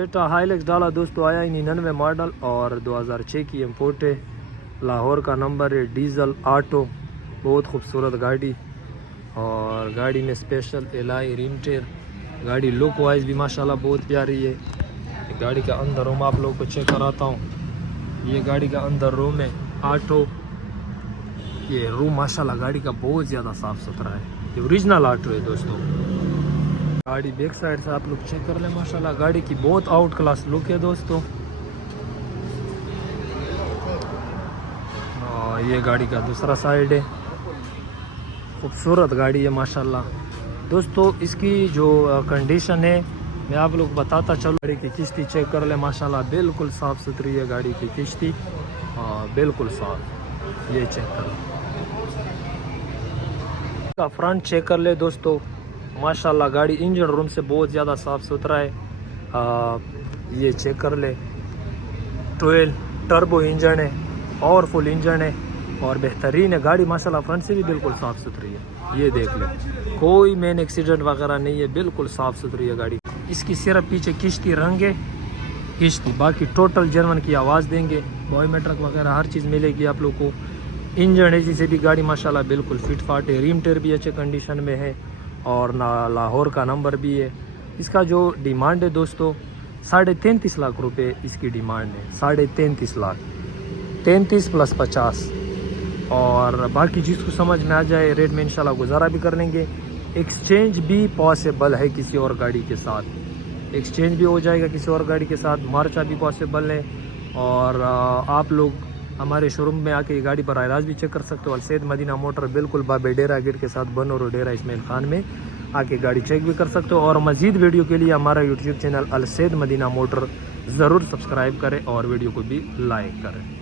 بیٹا ہائیلیکس ڈالا دوستو، آیا 99 ماڈل اور 2006 کی امپورٹ ہے، لاہور کا نمبر ہے، ڈیزل آٹو، بہت خوبصورت گاڑی، اور گاڑی میں اسپیشل الائی ریم ٹیر، گاڑی لک وائز بھی ماشاءاللہ بہت پیاری ہے۔ گاڑی کا اندر روم آپ لوگوں کو چیک کراتا ہوں، یہ گاڑی کا اندر روم ہے آٹو، یہ روم ماشاءاللہ گاڑی کا بہت زیادہ صاف ستھرا ہے، یہ اوریجنل آٹو ہے دوستو۔ گاڑی بیک سائڈ سے آپ لوگ چیک کر لیں، ماشاءاللہ گاڑی کی بہت آؤٹ کلاس لک ہے دوستو۔ اور یہ گاڑی کا دوسرا سائیڈ ہے، خوبصورت گاڑی ہے ماشاءاللہ دوستو۔ اس کی جو کنڈیشن ہے میں آپ لوگ بتاتا چلوں۔ گاڑی کی کشتی چیک کر لیں، ماشاءاللہ بالکل صاف ستھری ہے گاڑی کی کشتی، بالکل صاف، یہ چیک کر لیں۔ کا فرنٹ چیک کر لے دوستو، ماشاءاللہ گاڑی انجن روم سے بہت زیادہ صاف ستھرا ہے، یہ چیک کر لے۔ 12 ٹربو انجن ہے، پاورفل انجن ہے اور بہترین ہے گاڑی، ماشاءاللہ فرنٹ سے بھی بالکل صاف ستھری ہے، یہ دیکھ لیں، کوئی مین ایکسیڈنٹ وغیرہ نہیں ہے، بالکل صاف ستھری ہے گاڑی۔ اس کی صرف پیچھے کشتی رنگ ہے، کشتی، باقی ٹوٹل جرمن کی آواز دیں گے، بوائے میٹرک وغیرہ ہر چیز ملے گی آپ لوگ کو۔ انجن ہے جسے بھی گاڑی ماشاءاللہ بالکل فٹ فاٹ ہے، ریم ٹیر بھی اچھے کنڈیشن میں ہے اور لاہور کا نمبر بھی ہے۔ اس کا جو ڈیمانڈ ہے دوستو 33.5 لاکھ روپے اس کی ڈیمانڈ ہے، 33.5 لاکھ، 33 + 50، اور باقی جس کو سمجھ میں آ جائے ریٹ میں انشاءاللہ گزارا بھی کر لیں گے۔ ایکسچینج بھی پاسبل ہے کسی اور گاڑی کے ساتھ، ایکسچینج بھی ہو جائے گا کسی اور گاڑی کے ساتھ، مارچا بھی پاسبل ہے، اور آپ لوگ ہمارے شو روم میں آ کے یہ گاڑی پر راست بھی چیک کر سکتے ہو۔ السید مدینہ موٹر بالکل بابے ڈیرا گیٹ کے ساتھ بنور ڈیرا اسماعیل خان میں آ کے گاڑی چیک بھی کر سکتے ہو، اور مزید ویڈیو کے لیے ہمارا یوٹیوب چینل السید مدینہ موٹر ضرور سبسکرائب کریں اور ویڈیو کو بھی لائک کریں۔